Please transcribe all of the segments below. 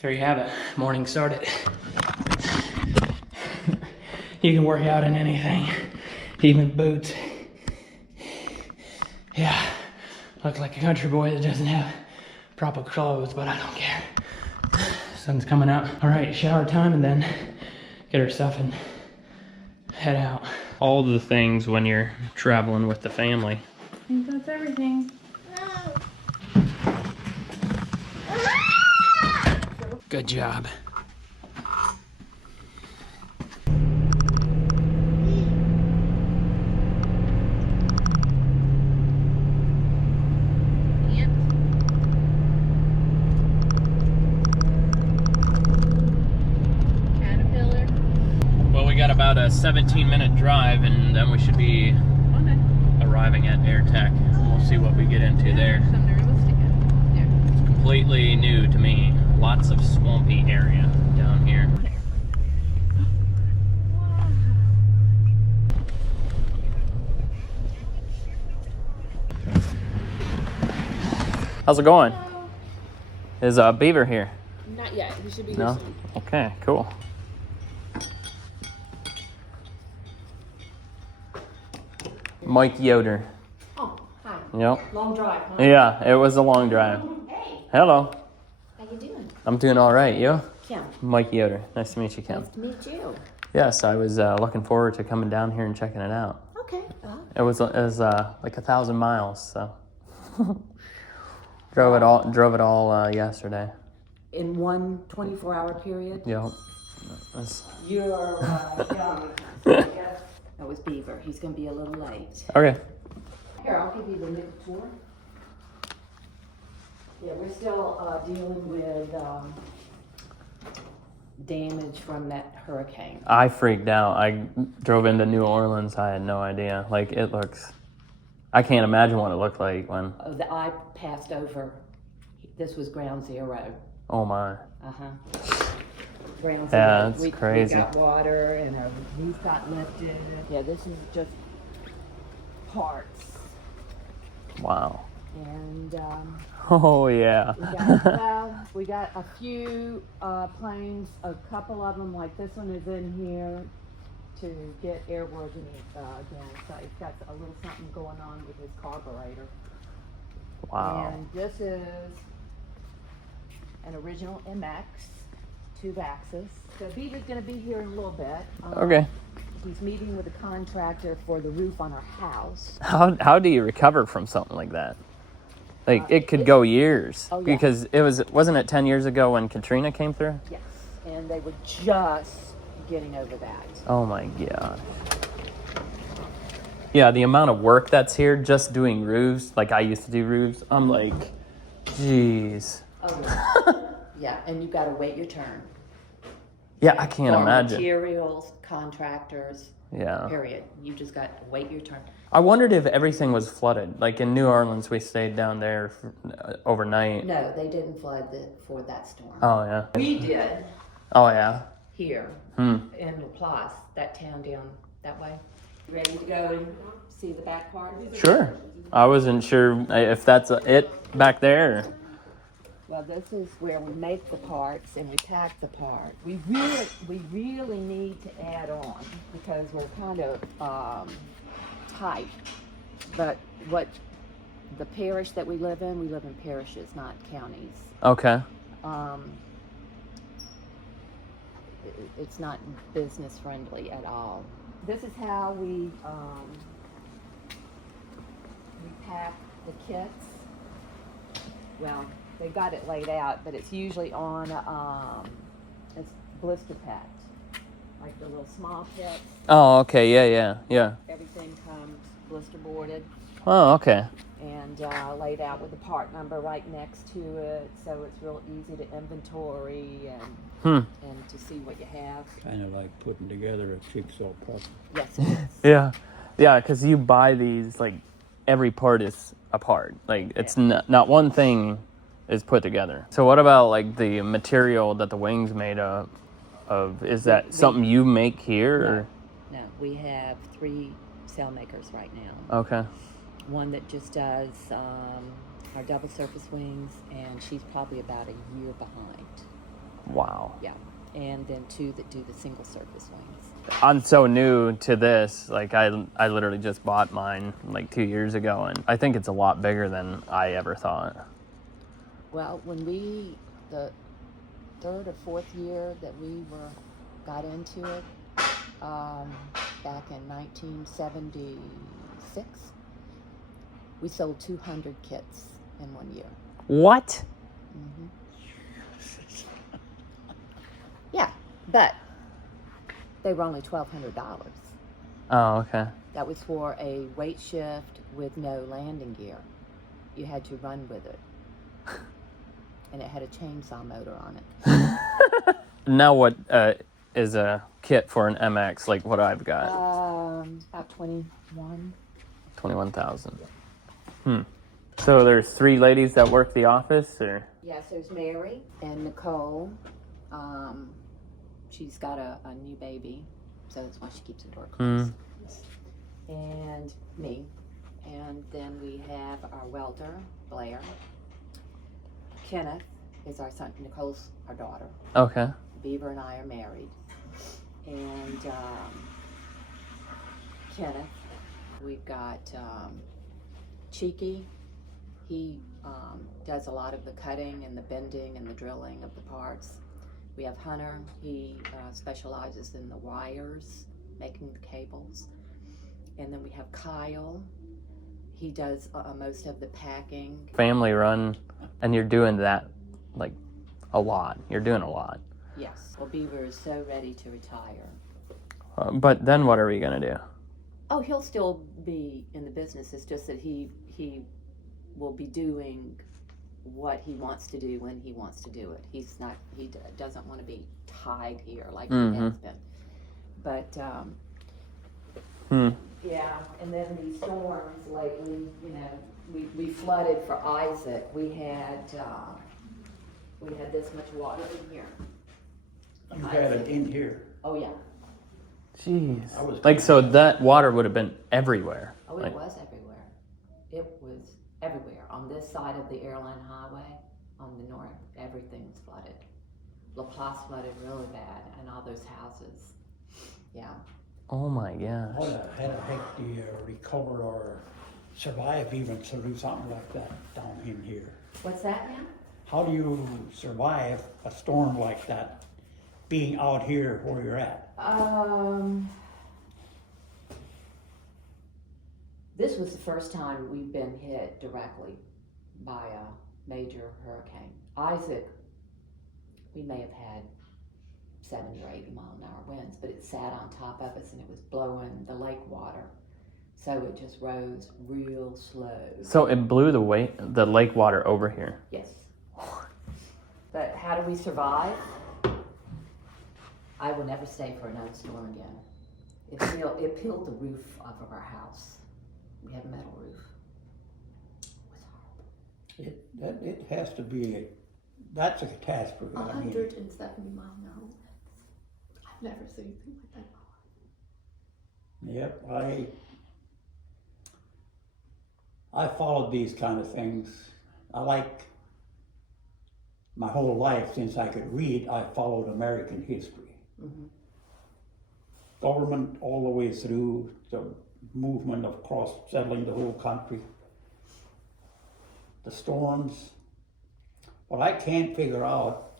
There you have it. Morning started. You can work out in anything, even boots. Yeah, look like a country boy that doesn't have proper clothes, but I don't care. Sun's coming out. All right, shower time and then get our stuff and head out. All the things when you're traveling with the family. I think that's everything. Good job. Got about a 17-minute drive, and then we should be arriving at AirTech. We'll see what we get into there. It's completely new to me. Lots of swampy area down here. How's it going? Is Beaver here? Not yet. He should be here soon. Okay, cool. Mike Yoder. Oh, hi. Yep. Long drive, huh? Yeah, it was a long drive. Hey. Hello. How you doing? I'm doing all right. You? Kim. Mike Yoder. Nice to meet you, Kim. Nice to meet you. Yes, I was looking forward to coming down here and checking it out. Okay. It was like 1,000 miles, so drove it all yesterday. In one 24-hour period? Yep. You're young. That was Beaver. He's going to be a little late. Okay. Here, I'll give you the new tour. Yeah, we're still dealing with damage from that hurricane. I freaked out. I drove into New Orleans. I had no idea. Like, it looks... I can't imagine what it looked like when... I passed over. This was ground zero. Oh, my. Uh-huh. Ground Yeah, zero. that's crazy. We got water and our roof got lifted. Yeah, this is just parts. Wow. And Oh, yeah. we got a few planes, a couple of them, like this one is in here to get airworthiness again. So it's got a little something going on with his carburetor. Wow. And this is an original MX, 2-axis. So Beaver's going to be here in a little bit. Okay. He's meeting with a contractor for the roof on our house. How do you recover from something like that? Like, it could go years. Oh, yeah. Because wasn't it 10 years ago when Katrina came through? Yes, and they were just getting over that. Oh my gosh. Yeah, the amount of work that's here just doing roofs, like I used to do roofs, I'm like, geez. Oh, yeah. Yeah, and you got to wait your turn. Yeah, I can't For imagine. Materials, contractors, Yeah. period. You just got to wait your turn. I wondered if everything was flooded. Like in New Orleans, we stayed down there overnight. No, they didn't flood for that storm. Oh, yeah. We did Oh, yeah. here Hmm. in LaPlace, that town down that way. Ready to go and see the back part? Sure. I wasn't sure if that's it back there. Well, this is where we make the parts and we pack the part. We really need to add on because we're kind of tight. But the parish that we live in parishes, not counties. Okay. It's not business friendly at all. This is how we pack the kits. Well, they got it laid out, but it's usually on, it's blister packed, like the little small kits. Oh, okay. Yeah. Everything comes blister boarded Oh, okay. and laid out with the part number right next to it, so it's real easy to inventory and to see what you have. Kind of like putting together a jigsaw puzzle. Yes, it is. Yeah, because you buy these, like, every part is a part. Like, it's not one thing is put together. So what about, like, the material that the wing's made of? Is that something you make here? Or? No, we have 3 sail makers right now. Okay. One that just does our double surface wings, and she's probably about a year behind. Wow. Yeah. And then 2 that do the single surface wings. I'm so new to this. Like, I literally just bought mine like 2 years ago, and I think it's a lot bigger than I ever thought. Well, when the 3rd or 4th year that we got into it, back in 1976, we sold 200 kits in 1 year. What? Mm-hmm. Yeah, but they were only $1,200. Oh, okay. That was for a weight shift with no landing gear. You had to run with it. And it had a chainsaw motor on it. Now what is a kit for an MX, like what I've got? About 21. 21,000. So there's 3 ladies that work the office, or? Yes, there's Mary and Nicole. She's got a new baby, so that's why she keeps the door closed. And me. And then we have our welder, Blair. Kenneth is our son. Nicole's our daughter. Okay. Beaver and I are married. And Kenneth, we've got Cheeky. He does a lot of the cutting and the bending and the drilling of the parts. We have Hunter. He specializes in the wires, making the cables. And then we have Kyle. He does most of the packing. Family run, and you're doing that like a lot. You're doing a lot. Yes. Well, Beaver is so ready to retire. But then what are we gonna do? Oh, he'll still be in the business. It's just that he will be doing what he wants to do when he wants to do it. He doesn't want to be tied here like he has been. But yeah, and then these storms lately, you know, we flooded for Isaac. We had this much water in here. You had it in here. Oh yeah. Jeez. Like, so that water would have been everywhere. Oh, it was everywhere. It was everywhere. On this side of the airline highway, on the north, everything's flooded. La Paz flooded really bad, and all those houses. Yeah. Oh my gosh. How the heck do you recover or survive even to do something like that down in here? What's that now? How do you survive a storm like that being out here where you're at? This was the first time we've been hit directly by a major hurricane. Isaac, we may have had 70 or 80 mile an hour winds, but it sat on top of us and it was blowing the lake water. So it just rose real slow. So it blew the lake water over here. Yes. But how do we survive? I will never stay for another storm again. It peeled the roof off of our house. We had a metal roof. It was horrible. It has to be, that's a catastrophe. 170 mile an hour winds. I've never seen anything like that before. Yep, I followed these kind of things. My whole life, since I could read, I followed American history. Government all the way through the movement of settling the whole country. The storms. What I can't figure out,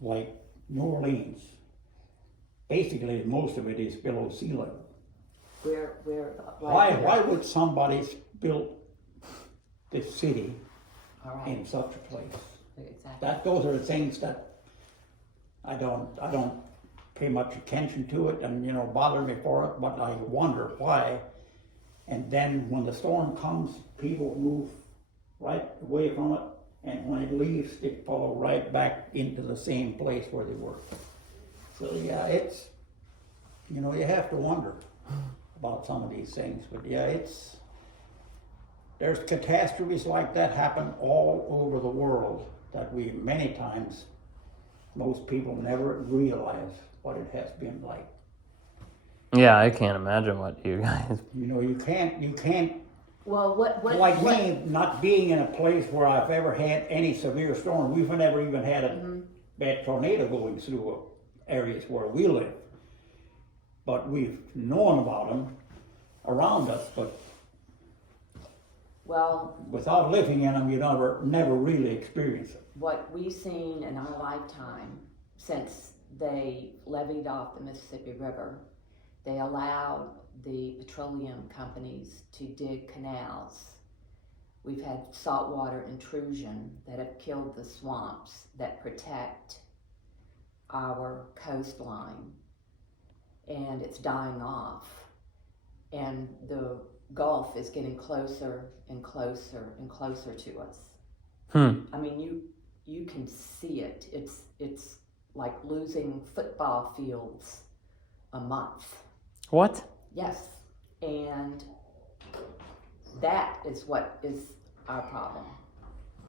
like New Orleans, basically most of it is below sea level. Why would somebody build this city in such a place? Exactly. Those are the things that I don't pay much attention to it, and bother me for it, but I wonder why. And then when the storm comes, people move right away from it, and when it leaves, they fall right back into the same place where they were. So yeah, it's, you have to wonder about some of these things, but yeah, there's catastrophes like that happen all over the world that many times, most people never realize what it has been like. Yeah, I can't imagine what you guys. You can't. Well, what? Me, not being in a place where I've ever had any severe storm. We've never even had it bad tornado going through areas where we live. But we've known about them around us, but Well, without living in them, you never really experience it. what we've seen in our lifetime since they levied off the Mississippi River, they allowed the petroleum companies to dig canals. We've had saltwater intrusion that have killed the swamps that protect our coastline, and it's dying off. And the Gulf is getting closer and closer and closer to us. I mean, you can see it. It's like losing football fields a month. What? Yes, and that is what is our problem.